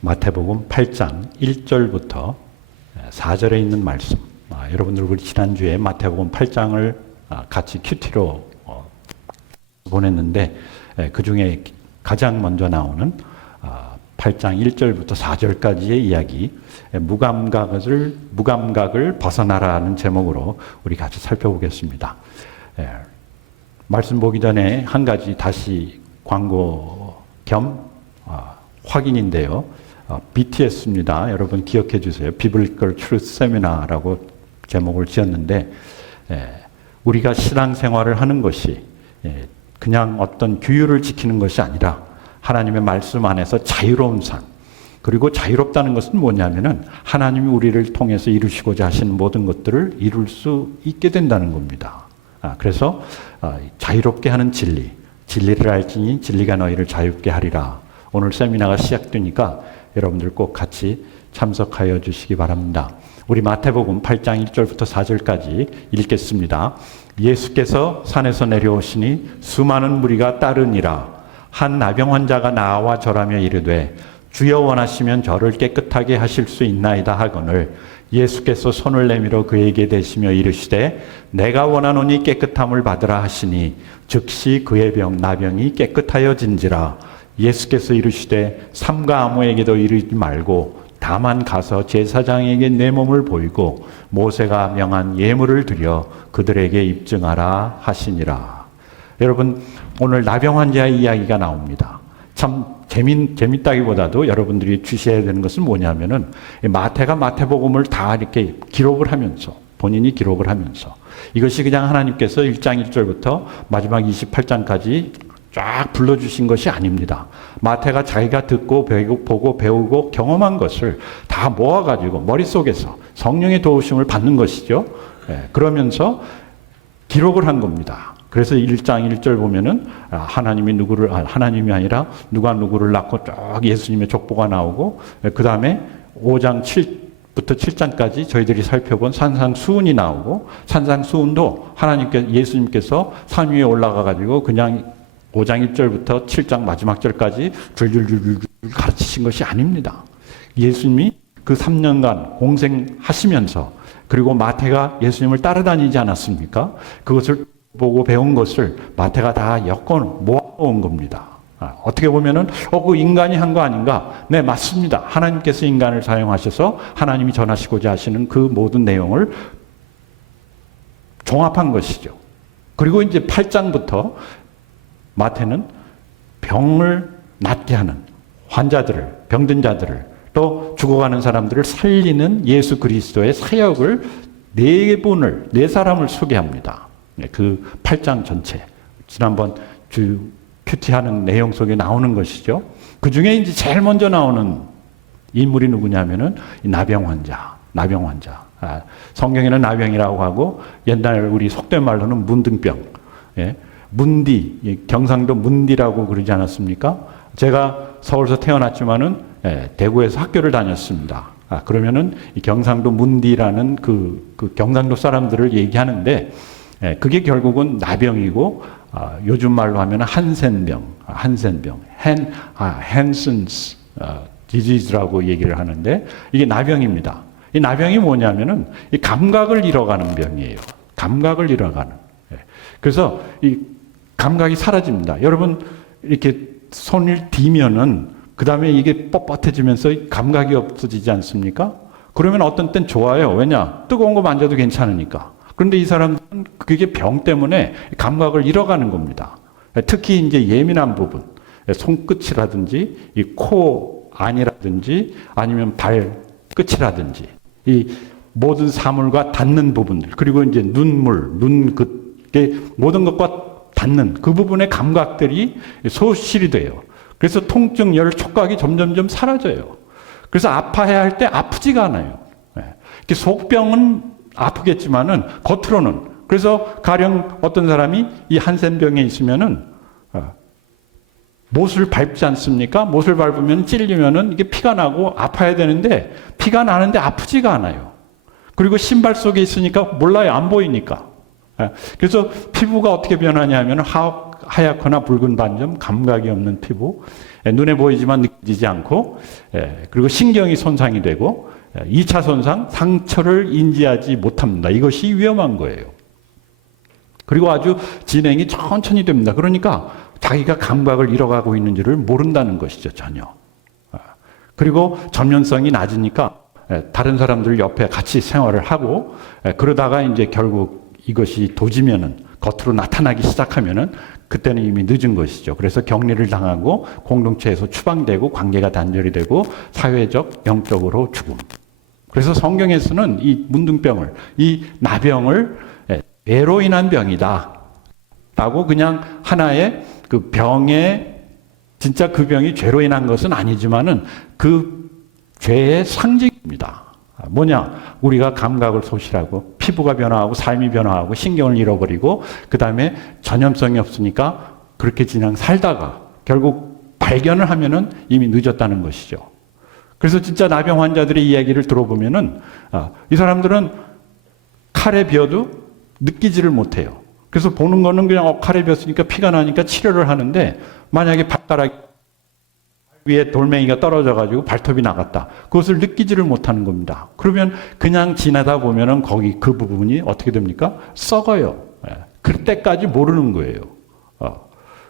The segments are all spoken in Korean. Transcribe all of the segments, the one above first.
마태복음 8장 1절부터 4절에 있는 말씀. 여러분들 우리 지난주에 마태복음 8장을 같이 큐티로 보냈는데 그 중에 가장 먼저 나오는 8장 1절부터 4절까지의 이야기, 무감각을 벗어나라는 제목으로 우리 같이 살펴보겠습니다. 말씀 보기 전에 한 가지 다시 광고 겸 확인인데요. BTS입니다. 여러분 기억해 주세요. Biblical Truth Seminar라고 제목을 지었는데, 우리가 신앙생활을 하는 것이 그냥 어떤 규율을 지키는 것이 아니라 하나님의 말씀 안에서 자유로운 삶, 그리고 자유롭다는 것은 뭐냐면은 하나님이 우리를 통해서 이루시고자 하시는 모든 것들을 이룰 수 있게 된다는 겁니다. 그래서 자유롭게 하는 진리를 알지니 진리가 너희를 자유롭게 하리라. 오늘 세미나가 시작되니까 여러분들 꼭 같이 참석하여 주시기 바랍니다. 우리 마태복음 8장 1절부터 4절까지 읽겠습니다. 예수께서 산에서 내려오시니 수많은 무리가 따르니라. 한 나병 환자가 나와 절하며 이르되 주여 원하시면 저를 깨끗하게 하실 수 있나이다 하거늘 예수께서 손을 내밀어 그에게 대시며 이르시되 내가 원하노니 깨끗함을 받으라 하시니 즉시 그의 나병이 깨끗하여진지라. 예수께서 이르시되 삼가 아무에게도 이르지 말고 다만 가서 제사장에게 내 몸을 보이고 모세가 명한 예물을 드려 그들에게 입증하라 하시니라. 여러분, 오늘 나병 환자의 이야기가 나옵니다. 참 재밌다기보다도 여러분들이 주셔야 되는 것은 뭐냐면은 마태가 마태복음을 다 이렇게 기록을 하면서, 본인이 기록을 하면서 이것이 그냥 하나님께서 1장 1절부터 마지막 28장까지 쫙 불러주신 것이 아닙니다. 마태가 자기가 듣고 보고 배우고 경험한 것을 다 모아가지고 머릿속에서 성령의 도우심을 받는 것이죠. 그러면서 기록을 한 겁니다. 그래서 1장 1절 보면은 하나님이 아니라 누가 누구를 낳고 쭉 예수님의 족보가 나오고, 그 다음에 5장 7부터 7장까지 저희들이 살펴본 산상수훈이 나오고, 산상수훈도 예수님께서 산 위에 올라가 가지고 그냥 5장 1절부터 7장 마지막 절까지 줄줄줄줄 가르치신 것이 아닙니다. 예수님이 그 3년간 공생하시면서, 그리고 마태가 예수님을 따라다니지 않았습니까? 그것을 보고 배운 것을 마태가 다 엮어 모아온 겁니다. 어떻게 보면은 그 인간이 한 거 아닌가? 네, 맞습니다. 하나님께서 인간을 사용하셔서 하나님이 전하시고자 하시는 그 모든 내용을 종합한 것이죠. 그리고 이제 8장부터 마태는 병을 낫게 하는 환자들을, 병든 자들을, 또 죽어가는 사람들을 살리는 예수 그리스도의 사역을 네 사람을 소개합니다. 그 8장 전체. 지난번 큐티하는 내용 속에 나오는 것이죠. 그 중에 이제 제일 먼저 나오는 인물이 누구냐면은 나병 환자. 성경에는 나병이라고 하고, 옛날 우리 속된 말로는 문둥병. 문디, 경상도 문디라고 그러지 않았습니까? 제가 서울에서 태어났지만은 대구에서 학교를 다녔습니다. 그러면은 이 경상도 문디라는 그 경상도 사람들을 얘기하는데, 그게 결국은 나병이고, 요즘 말로 하면 한센병, Hansen's disease라고 얘기를 하는데, 이게 나병입니다. 이 나병이 뭐냐면은 이 감각을 잃어가는 병이에요. 감각을 잃어가는. 그래서 이 감각이 사라집니다. 여러분, 이렇게 손을 디면은 그 다음에 이게 뻣뻣해지면서 감각이 없어지지 않습니까? 그러면 어떤 땐 좋아요. 왜냐? 뜨거운 거 만져도 괜찮으니까. 그런데 이 사람들은 그게 병 때문에 감각을 잃어가는 겁니다. 특히 이제 예민한 부분, 손끝이라든지 이 코 안이라든지 아니면 발 끝이라든지 이 모든 사물과 닿는 부분들, 그리고 이제 눈끝, 모든 것과 닿는 그 부분의 감각들이 소실이 돼요. 그래서 통증, 열, 촉각이 점점점 사라져요. 그래서 아파야 할 때 아프지가 않아요. 속병은 아프겠지만은 겉으로는. 그래서 가령 어떤 사람이 이 한센병에 있으면은 못을 밟지 않습니까? 못을 밟으면 찔리면은 이게 피가 나고 아파야 되는데 피가 나는데 아프지가 않아요. 그리고 신발 속에 있으니까 몰라요. 안 보이니까. 그래서 피부가 어떻게 변하냐 하면 하얗거나 붉은 반점, 감각이 없는 피부, 눈에 보이지만 느껴지지 않고, 그리고 신경이 손상이 되고, 2차 손상, 상처를 인지하지 못합니다. 이것이 위험한 거예요. 그리고 아주 진행이 천천히 됩니다. 그러니까 자기가 감각을 잃어가고 있는지를 모른다는 것이죠, 전혀. 그리고 전면성이 낮으니까 다른 사람들 옆에 같이 생활을 하고, 그러다가 이제 결국 이것이 도지면은, 겉으로 나타나기 시작하면은 그때는 이미 늦은 것이죠. 그래서 격리를 당하고 공동체에서 추방되고 관계가 단절이 되고 사회적, 영적으로 죽음. 그래서 성경에서는 이 문둥병을, 이 나병을 죄로 인한 병이다 라고 그냥 하나의 그 병에, 진짜 그 병이 죄로 인한 것은 아니지만은 그 죄의 상징입니다. 뭐냐? 우리가 감각을 소실하고 피부가 변화하고 삶이 변화하고 신경을 잃어버리고 그 다음에 전염성이 없으니까 그렇게 그냥 살다가 결국 발견을 하면은 이미 늦었다는 것이죠. 그래서 진짜 나병 환자들의 이야기를 들어보면은 이 사람들은 칼에 비어도 느끼지를 못해요. 그래서 보는 거는 그냥 칼에 비었으니까 피가 나니까 치료를 하는데 만약에 발가락 위에 돌멩이가 떨어져가지고 발톱이 나갔다. 그것을 느끼지를 못하는 겁니다. 그러면 그냥 지나다 보면은 거기 그 부분이 어떻게 됩니까? 썩어요. 그때까지 모르는 거예요.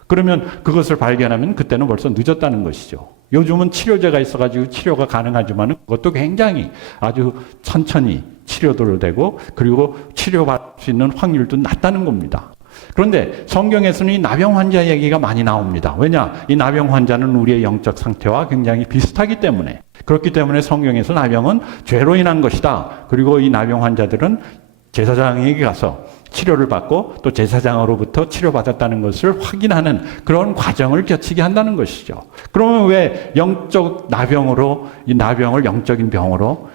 그러면 그것을 발견하면 그때는 벌써 늦었다는 것이죠. 요즘은 치료제가 있어가지고 치료가 가능하지만 그것도 굉장히 아주 천천히 치료도 되고 그리고 치료받을 수 있는 확률도 낮다는 겁니다. 그런데 성경에서는 이 나병 환자 얘기가 많이 나옵니다. 왜냐? 이 나병 환자는 우리의 영적 상태와 굉장히 비슷하기 때문에. 그렇기 때문에 성경에서 나병은 죄로 인한 것이다. 그리고 이 나병 환자들은 제사장에게 가서 치료를 받고 또 제사장으로부터 치료받았다는 것을 확인하는 그런 과정을 거치게 한다는 것이죠. 그러면 왜 영적 나병으로 이 나병을 영적인 병으로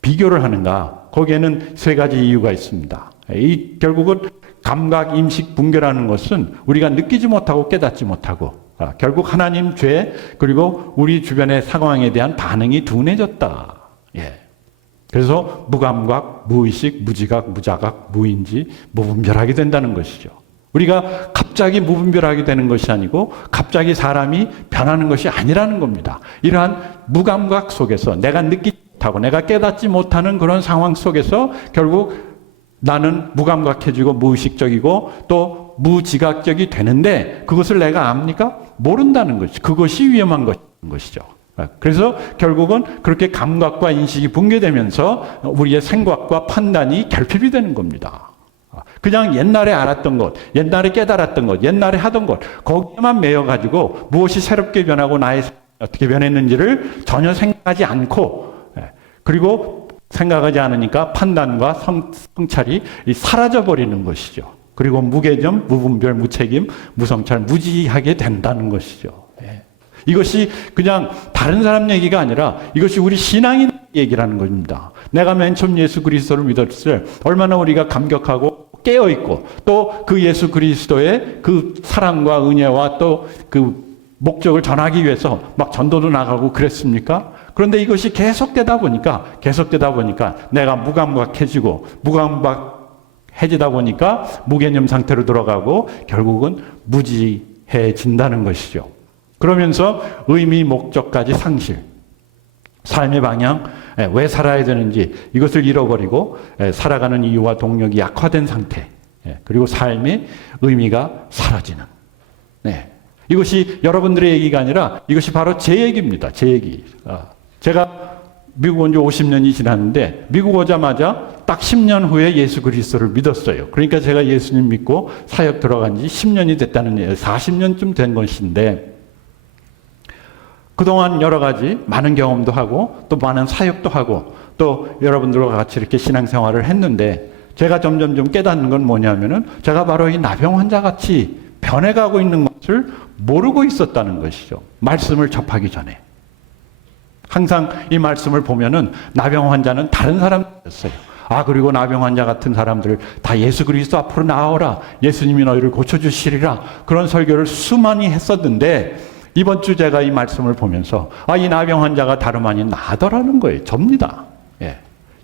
비교를 하는가? 거기에는 세 가지 이유가 있습니다. 이 결국은 감각, 임식, 분별하는 것은 우리가 느끼지 못하고 깨닫지 못하고 결국 하나님 죄 그리고 우리 주변의 상황에 대한 반응이 둔해졌다. 그래서 무감각, 무의식, 무지각, 무자각, 무인지, 무분별하게 된다는 것이죠. 우리가 갑자기 무분별하게 되는 것이 아니고 갑자기 사람이 변하는 것이 아니라는 겁니다. 이러한 무감각 속에서 내가 느끼지 못하고 내가 깨닫지 못하는 그런 상황 속에서 결국 나는 무감각해지고 무의식적이고 또 무지각적이 되는데 그것을 내가 압니까? 모른다는 것이 그것이 위험한 것이죠. 그래서 결국은 그렇게 감각과 인식이 붕괴되면서 우리의 생각과 판단이 결핍이 되는 겁니다. 그냥 옛날에 알았던 것, 옛날에 깨달았던 것, 옛날에 하던 것 거기에만 매여가지고 무엇이 새롭게 변하고 나의 어떻게 변했는지를 전혀 생각하지 않고 그리고 생각하지 않으니까 판단과 성찰이 사라져버리는 것이죠. 그리고 무개점, 무분별, 무책임, 무성찰, 무지하게 된다는 것이죠. 이것이 그냥 다른 사람 얘기가 아니라 이것이 우리 신앙인 얘기라는 겁니다. 내가 맨 처음 예수 그리스도를 믿었을 때 얼마나 우리가 감격하고 깨어있고 또 그 예수 그리스도의 그 사랑과 은혜와 또 그 목적을 전하기 위해서 막 전도도 나가고 그랬습니까? 그런데 이것이 계속되다 보니까 내가 무감각해지고 무감각해지다 보니까 무개념 상태로 들어가고 결국은 무지해진다는 것이죠. 그러면서 의미, 목적까지 상실, 삶의 방향, 왜 살아야 되는지 이것을 잃어버리고 살아가는 이유와 동력이 약화된 상태, 그리고 삶의 의미가 사라지는. 이것이 여러분들의 얘기가 아니라 이것이 바로 제 얘기입니다. 제 얘기. 제가 미국 온 지 50년이 지났는데 미국 오자마자 딱 10년 후에 예수 그리스도를 믿었어요. 그러니까 제가 예수님 믿고 사역 들어간 지 10년이 됐다는 얘기예요. 40년쯤 된 것인데 그동안 여러 가지 많은 경험도 하고 또 많은 사역도 하고 또 여러분들과 같이 이렇게 신앙생활을 했는데 제가 점점 좀 깨닫는 건 뭐냐면은 제가 바로 이 나병 환자같이 변해가고 있는 것을 모르고 있었다는 것이죠. 말씀을 접하기 전에. 항상 이 말씀을 보면은 나병 환자는 다른 사람이었어요. 그리고 나병 환자 같은 사람들 다 예수 그리스도 앞으로 나오라. 예수님이 너희를 고쳐주시리라. 그런 설교를 수많이 했었는데 이번 주 제가 이 말씀을 보면서 이 나병 환자가 다름 아닌 나더라는 거예요. 접니다.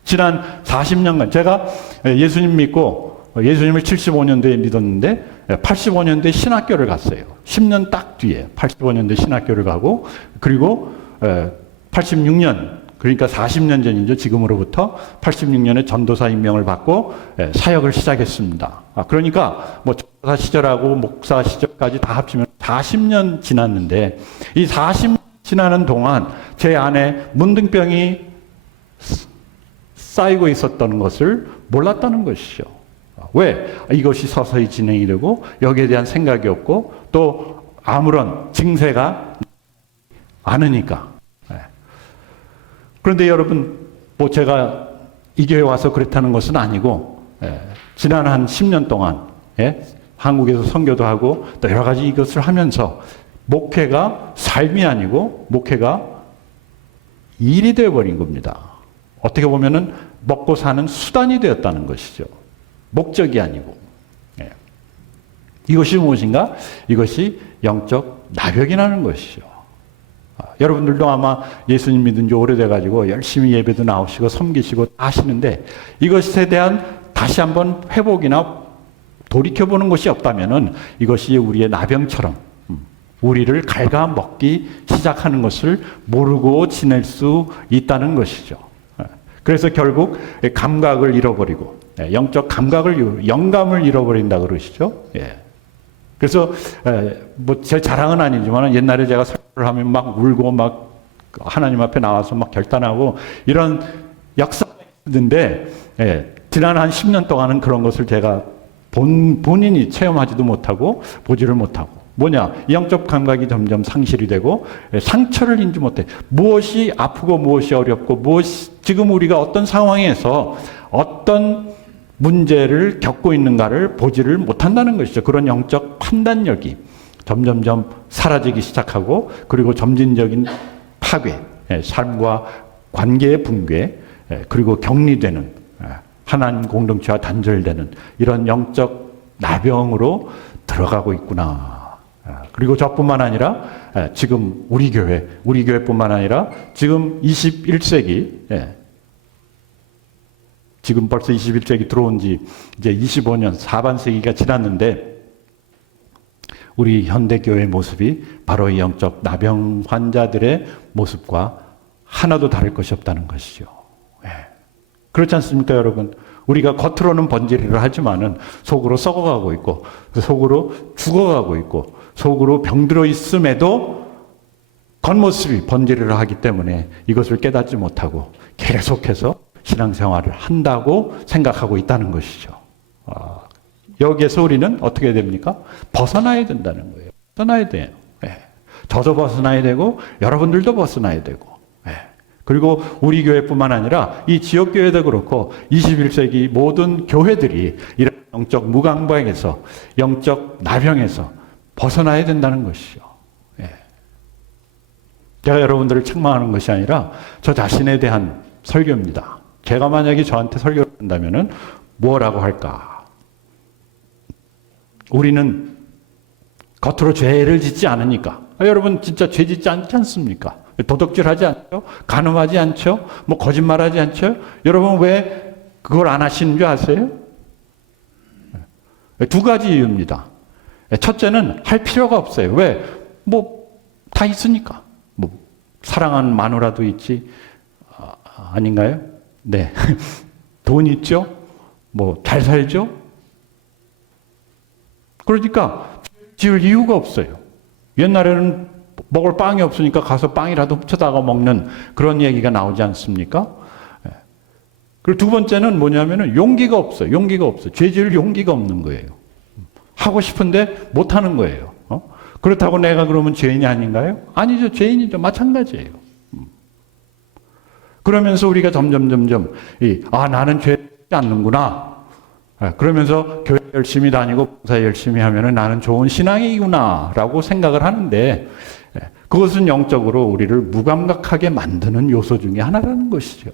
지난 40년간 제가 예수님 믿고 예수님을 75년도에 믿었는데 85년도에 신학교를 갔어요. 10년 딱 뒤에 85년도에 신학교를 가고 그리고 86년 그러니까 40년 전이죠. 지금으로부터 86년에 전도사 임명을 받고 사역을 시작했습니다. 그러니까 뭐 전도사 시절하고 목사 시절까지 다 합치면 40년 지났는데 이 40년 지나는 동안 제 안에 문둥병이 쌓이고 있었던 것을 몰랐다는 것이죠. 왜? 이것이 서서히 진행이 되고 여기에 대한 생각이 없고 또 아무런 증세가 않으니까. 그런데 여러분, 뭐 제가 이 교회 와서 그랬다는 것은 아니고 지난 한 10년 동안 한국에서 선교도 하고 또 여러 가지 이것을 하면서 목회가 삶이 아니고 목회가 일이 되어버린 겁니다. 어떻게 보면은 먹고 사는 수단이 되었다는 것이죠. 목적이 아니고. 이것이 무엇인가? 이것이 영적 나병이라는 것이죠. 여러분들도 아마 예수님 믿은 지 오래돼가지고 열심히 예배도 나오시고 섬기시고 하시는데 이것에 대한 다시 한번 회복이나 돌이켜보는 것이 없다면은 이것이 우리의 나병처럼 우리를 갉아먹기 시작하는 것을 모르고 지낼 수 있다는 것이죠. 그래서 결국 감각을 잃어버리고 영적 감각을 영감을 잃어버린다 그러시죠. 그래서 뭐 제 자랑은 아니지만 옛날에 제가 설교를 하면 막 울고 막 하나님 앞에 나와서 막 결단하고 이런 역사가 있는데 지난 한 10년 동안은 그런 것을 제가 본인이 체험하지도 못하고 보지를 못하고 뭐냐 영적 감각이 점점 상실이 되고 상처를 인지 못해 무엇이 아프고 무엇이 어렵고 무엇이 지금 우리가 어떤 상황에서 어떤 문제를 겪고 있는가를 보지를 못한다는 것이죠. 그런 영적 판단력이 점점점 사라지기 시작하고 그리고 점진적인 파괴, 삶과 관계의 붕괴, 그리고 격리되는 하나님 공동체와 단절되는 이런 영적 나병으로 들어가고 있구나. 그리고 저뿐만 아니라 지금 우리 교회뿐만 아니라 지금 21세기 지금 벌써 21세기 들어온 지 이제 25년, 사반세기가 지났는데 우리 현대교회의 모습이 바로 이 영적 나병 환자들의 모습과 하나도 다를 것이 없다는 것이죠. 그렇지 않습니까, 여러분? 우리가 겉으로는 번지르르 하지만은 속으로 썩어가고 있고 속으로 죽어가고 있고 속으로 병들어 있음에도 겉모습이 번지르르 하기 때문에 이것을 깨닫지 못하고 계속해서 신앙생활을 한다고 생각하고 있다는 것이죠. 여기에서 우리는 어떻게 됩니까? 벗어나야 된다는 거예요. 벗어나야 돼요. 저도 벗어나야 되고 여러분들도 벗어나야 되고 그리고 우리 교회뿐만 아니라 이 지역교회도 그렇고 21세기 모든 교회들이 이런 영적 무감각에서 영적 나병에서 벗어나야 된다는 것이죠. 제가 여러분들을 책망하는 것이 아니라 저 자신에 대한 설교입니다. 제가 만약에 저한테 설교를 한다면은 뭐라고 할까? 우리는 겉으로 죄를 짓지 않으니까. 여러분 진짜 죄 짓지 않지 않습니까? 도덕질하지 않죠? 간음하지 않죠? 뭐 거짓말하지 않죠? 여러분 왜 그걸 안 하시는 줄 아세요? 두 가지 이유입니다. 첫째는 할 필요가 없어요. 왜? 뭐 다 있으니까. 뭐 사랑하는 마누라도 있지. 아닌가요? 네. 돈 있죠? 뭐 잘 살죠? 그러니까 지을 이유가 없어요. 옛날에는 먹을 빵이 없으니까 가서 빵이라도 훔쳐다가 먹는 그런 얘기가 나오지 않습니까? 그리고 두 번째는 뭐냐면은 용기가 없어요. 용기가 없어요. 죄 지을 용기가 없는 거예요. 하고 싶은데 못 하는 거예요. 그렇다고 내가 그러면 죄인이 아닌가요? 아니죠. 죄인이죠. 마찬가지예요. 그러면서 우리가 점점 나는 죄 짓지 않는구나. 그러면서 교회 열심히 다니고 봉사 열심히 하면은 나는 좋은 신앙이구나라고 생각을 하는데 그것은 영적으로 우리를 무감각하게 만드는 요소 중에 하나라는 것이죠.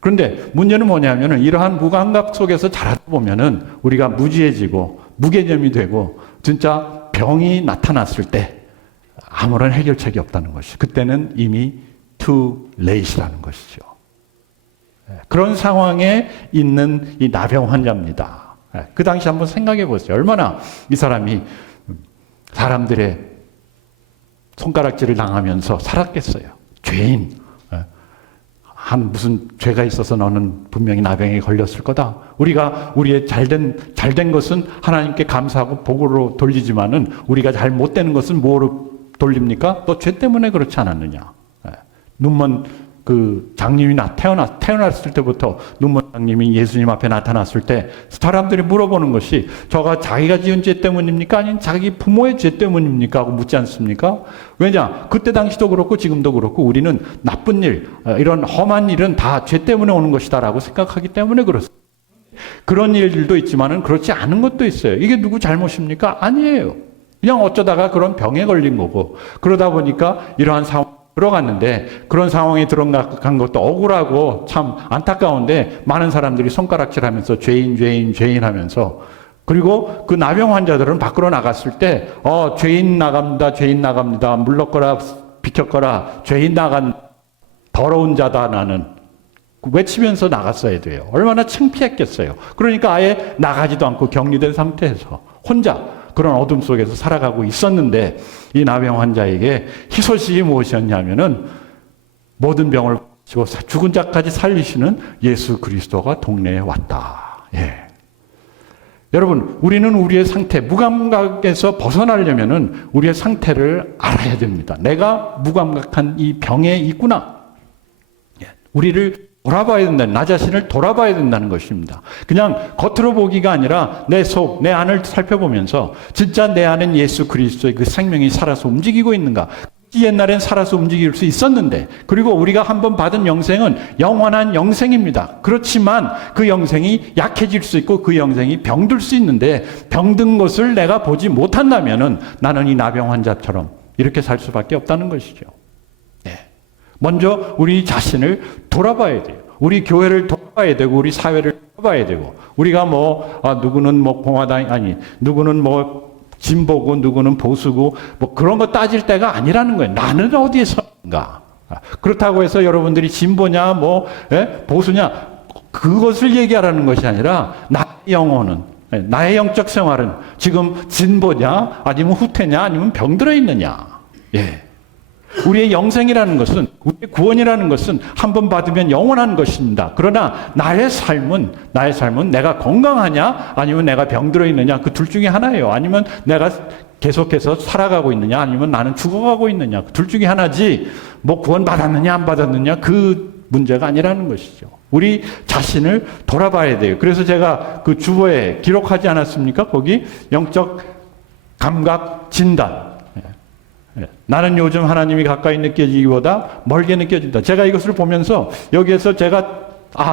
그런데 문제는 뭐냐면은 이러한 무감각 속에서 자라다 보면은 우리가 무지해지고 무개념이 되고 진짜 병이 나타났을 때 아무런 해결책이 없다는 것이죠. 그때는 이미 too late이라는 것이죠. 그런 상황에 있는 이 나병 환자입니다. 그 당시 한번 생각해 보세요. 얼마나 이 사람이 사람들의 손가락질을 당하면서 살았겠어요. 죄인. 한 무슨 죄가 있어서 너는 분명히 나병에 걸렸을 거다. 우리가 우리의 잘된 것은 하나님께 감사하고 복으로 돌리지만은 우리가 잘못되는 것은 뭐로 돌립니까? 너 죄 때문에 그렇지 않았느냐. 눈먼 그 장님이 태어났을 때부터 눈먼 장님이 예수님 앞에 나타났을 때 사람들이 물어보는 것이 저가 자기가 지은 죄 때문입니까? 아니면 자기 부모의 죄 때문입니까? 하고 묻지 않습니까? 왜냐? 그때 당시도 그렇고 지금도 그렇고 우리는 나쁜 일, 이런 험한 일은 다 죄 때문에 오는 것이다라고 생각하기 때문에 그렇습니다. 그런 일들도 있지만은 그렇지 않은 것도 있어요. 이게 누구 잘못입니까? 아니에요. 그냥 어쩌다가 그런 병에 걸린 거고 그러다 보니까 이러한 상황 들어갔는데 그런 상황에 들어간 것도 억울하고 참 안타까운데 많은 사람들이 손가락질하면서 죄인 하면서 그리고 그 나병 환자들은 밖으로 나갔을 때 죄인 나갑니다 물러거라 비켰거라 죄인 나간 더러운 자다 나는 외치면서 나갔어야 돼요. 얼마나 창피했겠어요. 그러니까 아예 나가지도 않고 격리된 상태에서 혼자 그런 어둠 속에서 살아가고 있었는데 이 나병 환자에게 희소식이 무엇이었냐면은 모든 병을 고치고 죽은 자까지 살리시는 예수 그리스도가 동네에 왔다. 예. 여러분, 우리는 우리의 상태, 무감각에서 벗어나려면은 우리의 상태를 알아야 됩니다. 내가 무감각한 이 병에 있구나. 예. 우리를 돌아봐야 된다는, 나 자신을 돌아봐야 된다는 것입니다. 그냥 겉으로 보기가 아니라 내 속, 내 안을 살펴보면서 진짜 내 안엔 예수 그리스도의 그 생명이 살아서 움직이고 있는가. 옛날엔 살아서 움직일 수 있었는데, 그리고 우리가 한번 받은 영생은 영원한 영생입니다. 그렇지만 그 영생이 약해질 수 있고 그 영생이 병들 수 있는데 병든 것을 내가 보지 못한다면은 나는 이 나병 환자처럼 이렇게 살 수밖에 없다는 것이죠. 먼저 우리 자신을 돌아봐야 돼요. 우리 교회를 돌아봐야 되고 우리 사회를 돌아봐야 되고 우리가 누구는 공화당 누구는 진보고 누구는 보수고 그런 거 따질 때가 아니라는 거예요. 나는 어디에 서는가? 그렇다고 해서 여러분들이 진보냐 보수냐 그것을 얘기하라는 것이 아니라 나의 영혼은 나의 영적 생활은 지금 진보냐 아니면 후퇴냐 아니면 병들어 있느냐. 예. 우리의 영생이라는 것은 우리의 구원이라는 것은 한 번 받으면 영원한 것입니다. 그러나 나의 삶은 내가 건강하냐 아니면 내가 병들어 있느냐 그 둘 중에 하나예요. 아니면 내가 계속해서 살아가고 있느냐 아니면 나는 죽어가고 있느냐 그 둘 중에 하나지 구원 받았느냐 안 받았느냐 그 문제가 아니라는 것이죠. 우리 자신을 돌아봐야 돼요. 그래서 제가 그 주보에 기록하지 않았습니까? 거기 영적 감각 진단. 나는 요즘 하나님이 가까이 느껴지기보다 멀게 느껴진다. 제가 이것을 보면서 여기에서 제가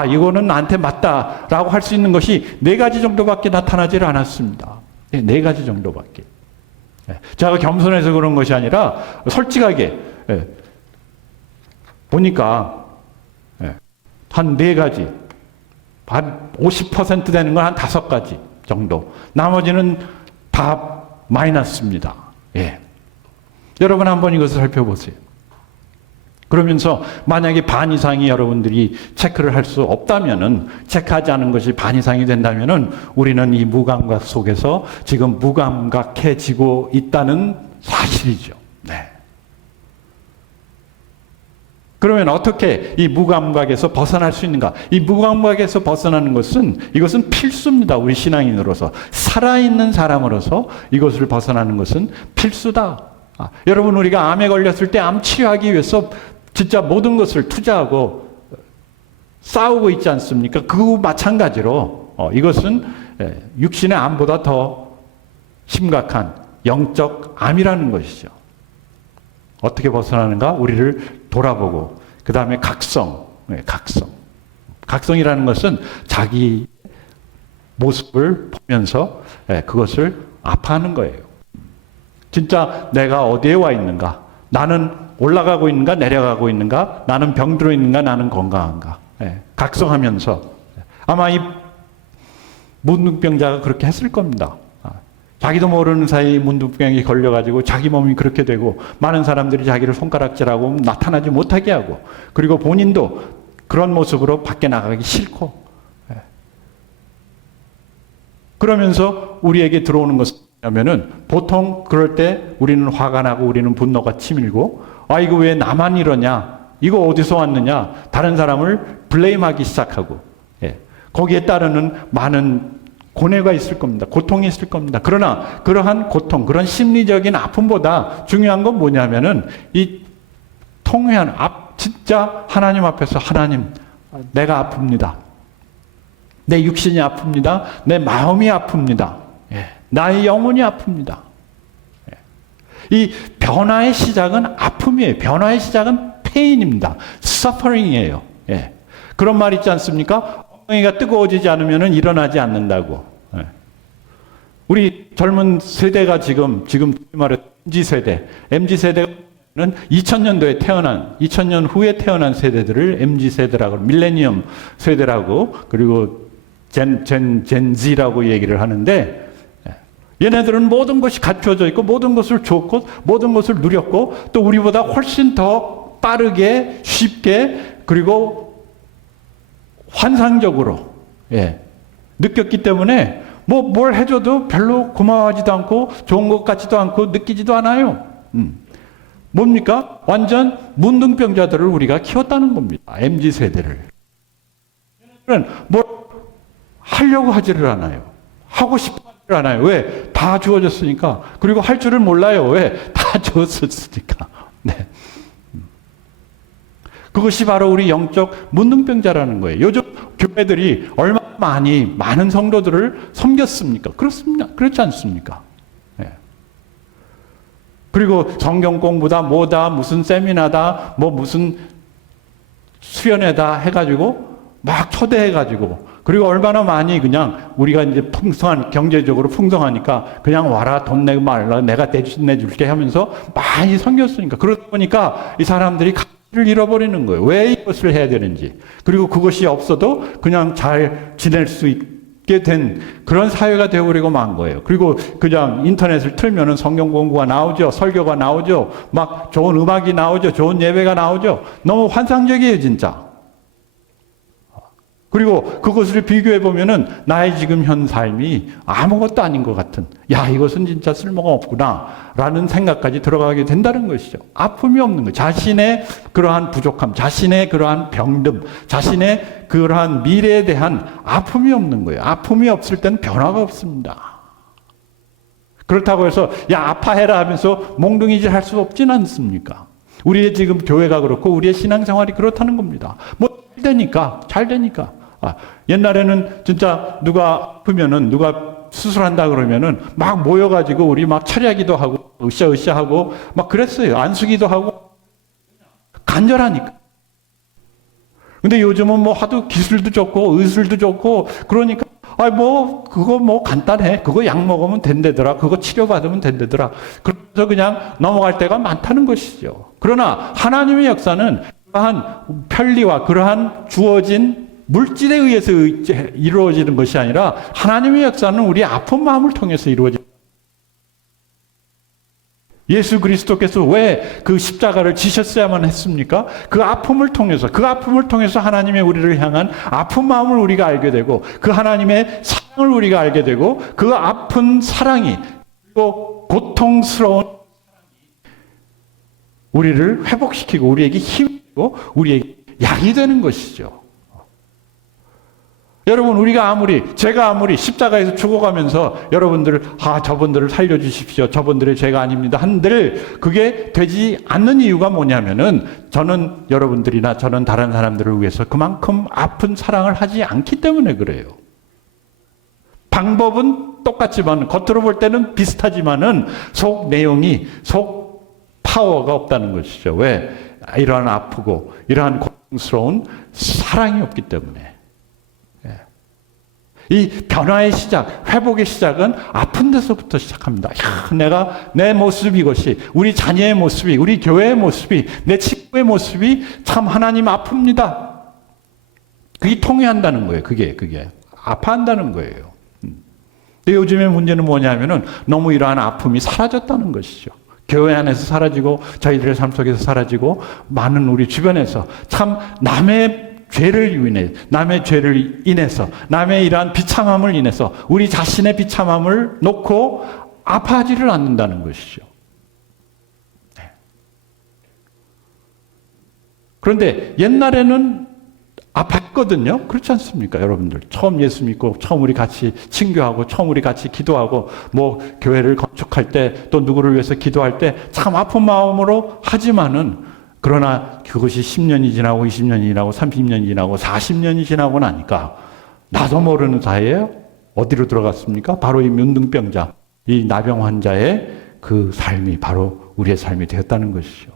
이거는 나한테 맞다라고 할 수 있는 것이 4가지 정도밖에 나타나질 않았습니다. 4가지 정도밖에. 제가 겸손해서 그런 것이 아니라 솔직하게 보니까 한 4가지, 한 50% 되는 건 한 5가지 정도. 나머지는 다 마이너스입니다. 예. 여러분 한번 이것을 살펴보세요. 그러면서 만약에 반 이상이 여러분들이 체크를 할 수 없다면은 체크하지 않은 것이 반 이상이 된다면은 우리는 이 무감각 속에서 지금 무감각해지고 있다는 사실이죠. 네. 그러면 어떻게 이 무감각에서 벗어날 수 있는가? 이 무감각에서 벗어나는 이것은 필수입니다. 우리 신앙인으로서 살아있는 사람으로서 이것을 벗어나는 것은 필수다. 여러분 우리가 암에 걸렸을 때 암 치료하기 위해서 진짜 모든 것을 투자하고 싸우고 있지 않습니까? 그 마찬가지로 이것은 육신의 암보다 더 심각한 영적 암이라는 것이죠. 어떻게 벗어나는가? 우리를 돌아보고 그 다음에 각성이라는 것은 자기 모습을 보면서 그것을 아파하는 거예요. 진짜 내가 어디에 와 있는가? 나는 올라가고 있는가? 내려가고 있는가? 나는 병들어 있는가? 나는 건강한가? 각성하면서 아마 이 문둥병자가 그렇게 했을 겁니다. 자기도 모르는 사이 문둥병이 걸려가지고 자기 몸이 그렇게 되고 많은 사람들이 자기를 손가락질하고 나타나지 못하게 하고 그리고 본인도 그런 모습으로 밖에 나가기 싫고, 그러면서 우리에게 들어오는 것은 뭐냐면은 보통 그럴 때 우리는 화가 나고 우리는 분노가 치밀고, 아, 이거 왜 나만 이러냐? 이거 어디서 왔느냐? 다른 사람을 블레임하기 시작하고, 거기에 따르는 많은 고뇌가 있을 겁니다. 고통이 있을 겁니다. 그러나 그러한 고통, 그런 심리적인 아픔보다 중요한 건 뭐냐면은 이 통회한 진짜 하나님 앞에서 하나님, 내가 아픕니다. 내 육신이 아픕니다. 내 마음이 아픕니다. 나의 영혼이 아픕니다. 이 변화의 시작은 아픔이에요. 변화의 시작은 페인입니다. suffering이에요. 그런 말 있지 않습니까? 엉덩이가 뜨거워지지 않으면 일어나지 않는다고. 우리 젊은 세대가 지금 말해 MZ세대는 2000년도에 태어난, 2000년 후에 태어난 세대들을 MZ세대라고, 밀레니엄 세대라고, 그리고 젠지라고 얘기를 하는데, 얘네들은 모든 것이 갖춰져 있고 모든 것을 줬고 모든 것을 누렸고 또 우리보다 훨씬 더 빠르게 쉽게 그리고 환상적으로 느꼈기 때문에 뭐 뭘 해줘도 별로 고마워하지도 않고 좋은 것 같지도 않고 느끼지도 않아요. 뭡니까? 완전 문둥병자들을 우리가 키웠다는 겁니다. MZ세대를. 얘네들은 뭘 하려고 하지를 않아요. 하고 싶어 않아요. 왜? 다 주어졌으니까. 그리고 할 줄을 몰라요. 왜? 다 주어졌으니까. 네. 그것이 바로 우리 영적 문둥병자라는 거예요. 요즘 교회들이 얼마나 많은 성도들을 섬겼습니까? 그렇습니다. 그렇지 않습니까? 네. 그리고 성경 공부다, 뭐다, 무슨 세미나다, 뭐 무슨 수련회다 해가지고 막 초대해가지고 그리고 얼마나 많이 그냥 우리가 이제 경제적으로 풍성하니까 그냥 와라, 돈 내고 말라, 내가 대신해줄게 하면서 많이 섬겼으니까. 그러다 보니까 이 사람들이 가치를 잃어버리는 거예요. 왜 이것을 해야 되는지. 그리고 그것이 없어도 그냥 잘 지낼 수 있게 된 그런 사회가 되어버리고 만 거예요. 그리고 그냥 인터넷을 틀면은 성경 공부가 나오죠. 설교가 나오죠. 막 좋은 음악이 나오죠. 좋은 예배가 나오죠. 너무 환상적이에요, 진짜. 그리고 그것을 비교해 보면은 나의 지금 현 삶이 아무것도 아닌 것 같은, 야, 이것은 진짜 쓸모가 없구나 라는 생각까지 들어가게 된다는 것이죠. 아픔이 없는 거예요. 자신의 그러한 부족함, 자신의 그러한 병듦, 자신의 그러한 미래에 대한 아픔이 없는 거예요. 아픔이 없을 때는 변화가 없습니다. 그렇다고 해서 야, 아파해라 하면서 몽둥이질 할 수 없진 않습니까? 우리의 지금 교회가 그렇고 우리의 신앙생활이 그렇다는 겁니다. 잘 되니까. 옛날에는 진짜 누가 아프면은, 누가 수술한다 그러면은 막 모여가지고 우리 막 철야기도 하고 으쌰으쌰 하고 막 그랬어요. 안수기도 하고 간절하니까. 근데 요즘은 뭐 하도 기술도 좋고 의술도 좋고 그러니까 그거 간단해. 그거 약 먹으면 된대더라. 그거 치료받으면 된대더라. 그래서 그냥 넘어갈 때가 많다는 것이죠. 그러나 하나님의 역사는 그러한 편리와 그러한 주어진 물질에 의해서 이루어지는 것이 아니라 하나님의 역사는 우리 아픈 마음을 통해서 이루어집니다. 예수 그리스도께서 왜 그 십자가를 지셨어야만 했습니까? 그 아픔을 통해서 하나님의 우리를 향한 아픈 마음을 우리가 알게 되고 그 하나님의 사랑을 우리가 알게 되고 그 아픈 사랑이 그리고 고통스러운 우리를 회복시키고 우리에게 힘이 되고 우리에게 약이 되는 것이죠. 여러분, 제가 아무리 십자가에서 죽어가면서 저분들을 살려주십시오. 저분들의 죄가 아닙니다. 한들 그게 되지 않는 이유가 뭐냐면은 저는 여러분들이나 저는 다른 사람들을 위해서 그만큼 아픈 사랑을 하지 않기 때문에 그래요. 방법은 똑같지만, 겉으로 볼 때는 비슷하지만은 속 파워가 없다는 것이죠. 왜? 이러한 아프고 이러한 고통스러운 사랑이 없기 때문에. 이 변화의 시작, 회복의 시작은 아픈 데서부터 시작합니다. 내 모습 이것이, 우리 자녀의 모습이, 우리 교회의 모습이, 내 친구의 모습이 참 하나님 아픕니다. 그게 통해한다는 거예요. 그게 아파한다는 거예요. 근데 요즘의 문제는 뭐냐면은 너무 이러한 아픔이 사라졌다는 것이죠. 교회 안에서 사라지고 저희들의 삶 속에서 사라지고 많은 우리 주변에서 참 남의 죄를 인해, 남의 죄를 인해서, 남의 이러한 비참함을 인해서 우리 자신의 비참함을 놓고 아파하지를 않는다는 것이죠. 네. 그런데 옛날에는 아팠거든요. 그렇지 않습니까, 여러분들? 처음 예수 믿고, 처음 우리 같이 친교하고, 처음 우리 같이 기도하고, 뭐 교회를 건축할 때, 또 누구를 위해서 기도할 때 참 아픈 마음으로 하지만은, 그러나 그것이 10년이 지나고 20년이 지나고 30년이 지나고 40년이 지나고 나니까 나도 모르는 사이에 어디로 들어갔습니까? 바로 이 문둥병자, 이 나병 환자의 그 삶이 바로 우리의 삶이 되었다는 것이죠.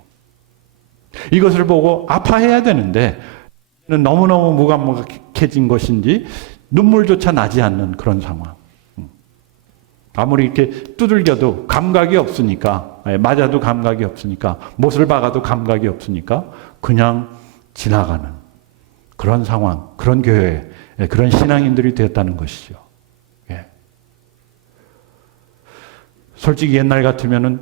이것을 보고 아파해야 되는데 너무너무 무감각해진 것인지 눈물조차 나지 않는 그런 상황. 아무리 이렇게 두들겨도 감각이 없으니까, 맞아도 감각이 없으니까, 못을 박아도 감각이 없으니까 그냥 지나가는 그런 상황, 그런 교회, 그런 신앙인들이 되었다는 것이죠. 예. 솔직히 옛날 같으면은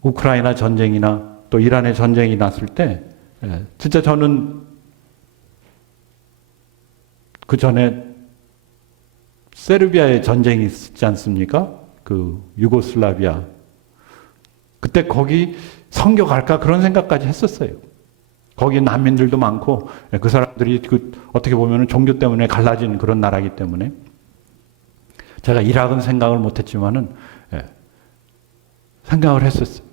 우크라이나 전쟁이나 또 이란의 전쟁이 났을 때 진짜 저는 그 전에 세르비아의 전쟁이 있지 않습니까? 그 유고슬라비아. 그때 거기 선교 갈까 그런 생각까지 했었어요. 거기 난민들도 많고 그 사람들이 어떻게 보면 종교 때문에 갈라진 그런 나라이기 때문에 제가 이락은 생각을 못했지만은 생각을 했었어요.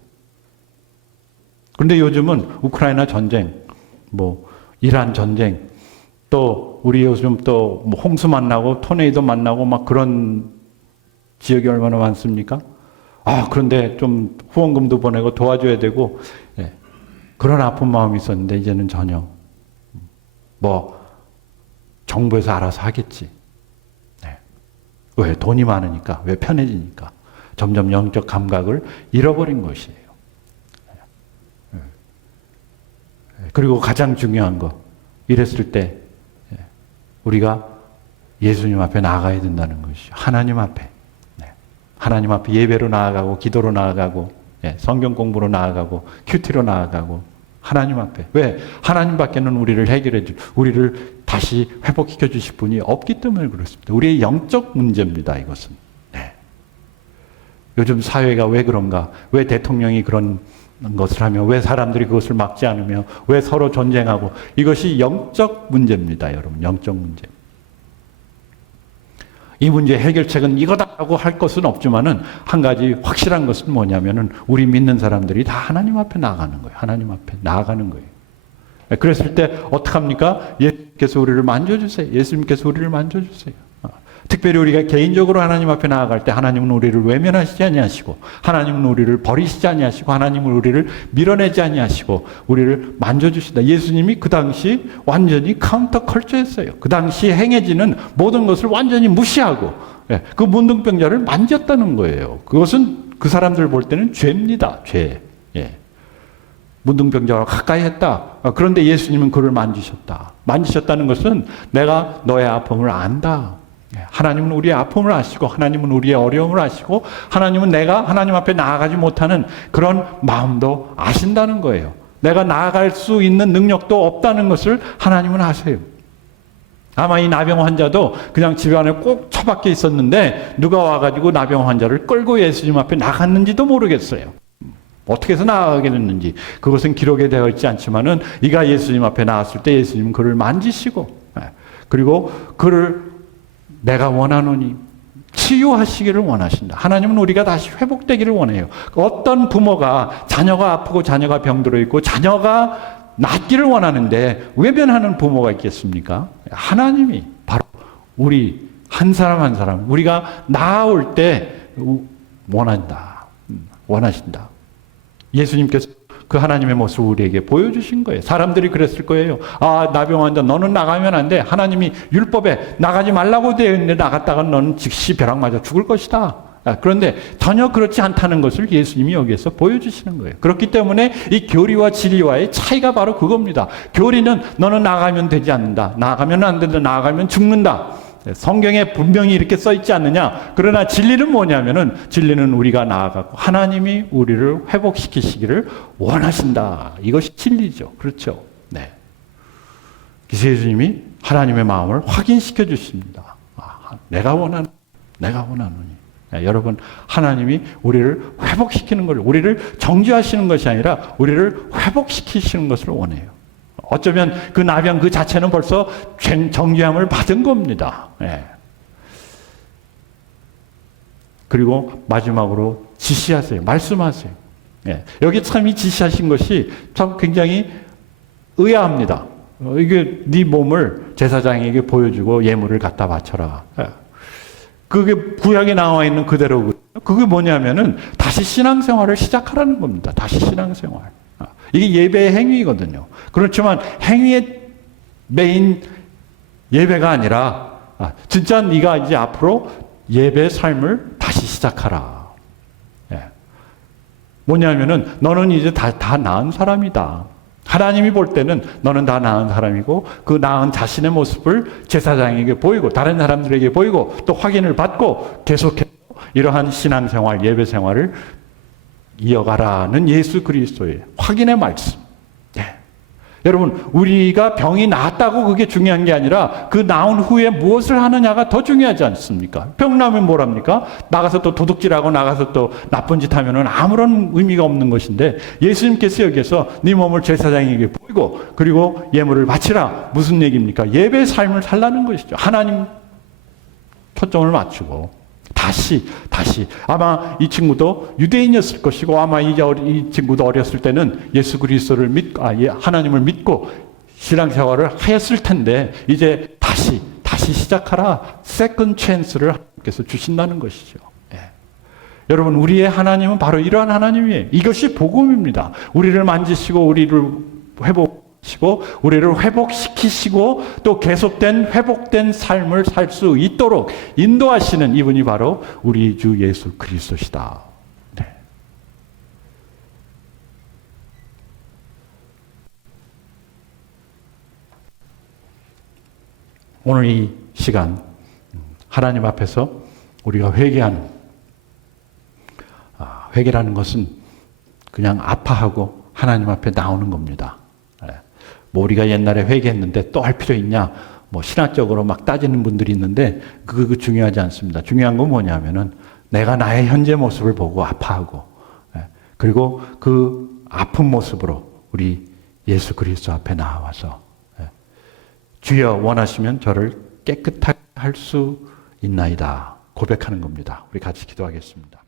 그런데 요즘은 우크라이나 전쟁, 뭐 이란 전쟁, 또 우리 요즘 또 뭐 홍수 만나고 토네이도 만나고 막 그런 지역이 얼마나 많습니까? 그런데 좀 후원금도 보내고 도와줘야 되고 그런 아픈 마음이 있었는데 이제는 전혀 뭐 정부에서 알아서 하겠지. 왜? 돈이 많으니까, 왜? 편해지니까. 점점 영적 감각을 잃어버린 것이에요. 그리고 가장 중요한 거, 이랬을 때 우리가 예수님 앞에 나아가야 된다는 것이죠. 하나님 앞에. 하나님 앞에 예배로 나아가고, 기도로 나아가고, 성경 공부로 나아가고, 큐티로 나아가고, 하나님 앞에. 왜? 하나님 밖에는 우리를 해결해 우리를 다시 회복시켜 주실 분이 없기 때문에 그렇습니다. 우리의 영적 문제입니다, 이것은. 요즘 사회가 왜 그런가? 왜 대통령이 그런 것을 하며, 왜 사람들이 그것을 막지 않으며, 왜 서로 전쟁하고, 이것이 영적 문제입니다, 여러분. 영적 문제. 이 문제 해결책은 이거다라고 할 것은 없지만은 한 가지 확실한 것은 뭐냐면은 우리 믿는 사람들이 다 하나님 앞에 나아가는 거예요. 하나님 앞에 나아가는 거예요. 그랬을 때 어떡합니까? 예수님께서 우리를 만져주세요. 예수님께서 우리를 만져주세요. 특별히 우리가 개인적으로 하나님 앞에 나아갈 때 하나님은 우리를 외면하시지 아니하시고, 하나님은 우리를 버리시지 아니하시고, 하나님은 우리를 밀어내지 아니하시고 우리를 만져주시다. 예수님이 그 당시 완전히 카운터 컬처였어요. 그 당시 행해지는 모든 것을 완전히 무시하고 그 문둥병자를 만졌다는 거예요. 그것은 그 사람들 볼 때는 죄입니다. 죄. 문둥병자와 가까이 했다. 그런데 예수님은 그를 만지셨다. 만지셨다는 것은 내가 너의 아픔을 안다. 하나님은 우리의 아픔을 아시고, 하나님은 우리의 어려움을 아시고, 하나님은 내가 하나님 앞에 나아가지 못하는 그런 마음도 아신다는 거예요. 내가 나아갈 수 있는 능력도 없다는 것을 하나님은 아세요. 아마 이 나병 환자도 그냥 집 안에 꼭 처박혀 있었는데 누가 와가지고 나병 환자를 끌고 예수님 앞에 나갔는지도 모르겠어요. 어떻게 해서 나아가게 됐는지 그것은 기록에 되어 있지 않지만은 이가 예수님 앞에 나왔을 때 예수님은 그를 만지시고, 그리고 그를 내가 원하노니 치유하시기를 원하신다. 하나님은 우리가 다시 회복되기를 원해요. 어떤 부모가 자녀가 아프고 자녀가 병들어 있고 자녀가 낫기를 원하는데 외면하는 부모가 있겠습니까? 하나님이 바로 우리 한 사람 한 사람 우리가 나아올 때 원한다. 원하신다. 예수님께서 그 하나님의 모습을 우리에게 보여주신 거예요. 사람들이 그랬을 거예요. 나병 환자 너는 나가면 안 돼. 하나님이 율법에 나가지 말라고 되어 있는데 나갔다가 너는 즉시 벼락 맞아 죽을 것이다. 그런데 전혀 그렇지 않다는 것을 예수님이 여기에서 보여주시는 거예요. 그렇기 때문에 이 교리와 진리와의 차이가 바로 그겁니다. 교리는 너는 나가면 되지 않는다. 나가면 안 된다. 나가면 죽는다. 성경에 분명히 이렇게 써 있지 않느냐. 그러나 진리는 뭐냐면은 진리는 우리가 나아가고 하나님이 우리를 회복시키시기를 원하신다. 이것이 진리죠. 그렇죠. 그래서 예수님이 하나님의 마음을 확인시켜 주십니다. 내가 원하노니. 여러분, 하나님이 우리를 회복시키는 걸, 우리를 정죄하시는 것이 아니라 우리를 회복시키시는 것을 원해요. 어쩌면 그 나병 그 자체는 벌써 정죄함을 받은 겁니다. 그리고 마지막으로 지시하세요. 말씀하세요. 여기 참 이 지시하신 것이 참 굉장히 의아합니다. 이게 네 몸을 제사장에게 보여주고 예물을 갖다 바쳐라. 그게 구약에 나와 있는 그대로. 그게 뭐냐면은 다시 신앙생활을 시작하라는 겁니다. 다시 신앙생활. 이게 예배의 행위거든요. 그렇지만 행위의 메인 예배가 아니라 진짜 네가 이제 앞으로 예배의 삶을 다시 시작하라. 뭐냐면은 너는 이제 다 나은 사람이다. 하나님이 볼 때는 너는 다 나은 사람이고 그 나은 자신의 모습을 제사장에게 보이고 다른 사람들에게 보이고 또 확인을 받고 계속해서 이러한 신앙생활, 예배생활을 이어가라는 예수 그리스도의 확인의 말씀. 여러분, 우리가 병이 나았다고 그게 중요한 게 아니라 그 나은 후에 무엇을 하느냐가 더 중요하지 않습니까? 병 나면 뭐랍니까? 나가서 또 도둑질하고 나가서 또 나쁜 짓 하면은 아무런 의미가 없는 것인데 예수님께서 여기서 네 몸을 제사장에게 보이고 그리고 예물을 바치라. 무슨 얘기입니까? 예배의 삶을 살라는 것이죠. 하나님 초점을 맞추고 다시 아마 이 친구도 유대인이었을 것이고 아마 이 친구도 어렸을 때는 예수 그리스도를 믿고 하나님을 믿고 신앙생활을 하였을 텐데 이제 다시 시작하라. 세컨 찬스를 하나님께서 주신다는 것이죠. 여러분, 우리의 하나님은 바로 이러한 하나님이에요. 이것이 복음입니다. 우리를 만지시고 우리를 회복시키고 우리를 회복시키시고 또 계속된 회복된 삶을 살 수 있도록 인도하시는 이분이 바로 우리 주 예수 그리스도시다. 오늘 이 시간 하나님 앞에서 우리가 회개라는 것은 그냥 아파하고 하나님 앞에 나오는 겁니다. 뭐 우리가 옛날에 회개했는데 또 할 필요 있냐? 뭐 신학적으로 막 따지는 분들이 있는데 그거 중요하지 않습니다. 중요한 건 뭐냐면은 내가 나의 현재 모습을 보고 아파하고 그리고 그 아픈 모습으로 우리 예수 그리스도 앞에 나와서 주여 원하시면 저를 깨끗하게 할 수 있나이다 고백하는 겁니다. 우리 같이 기도하겠습니다.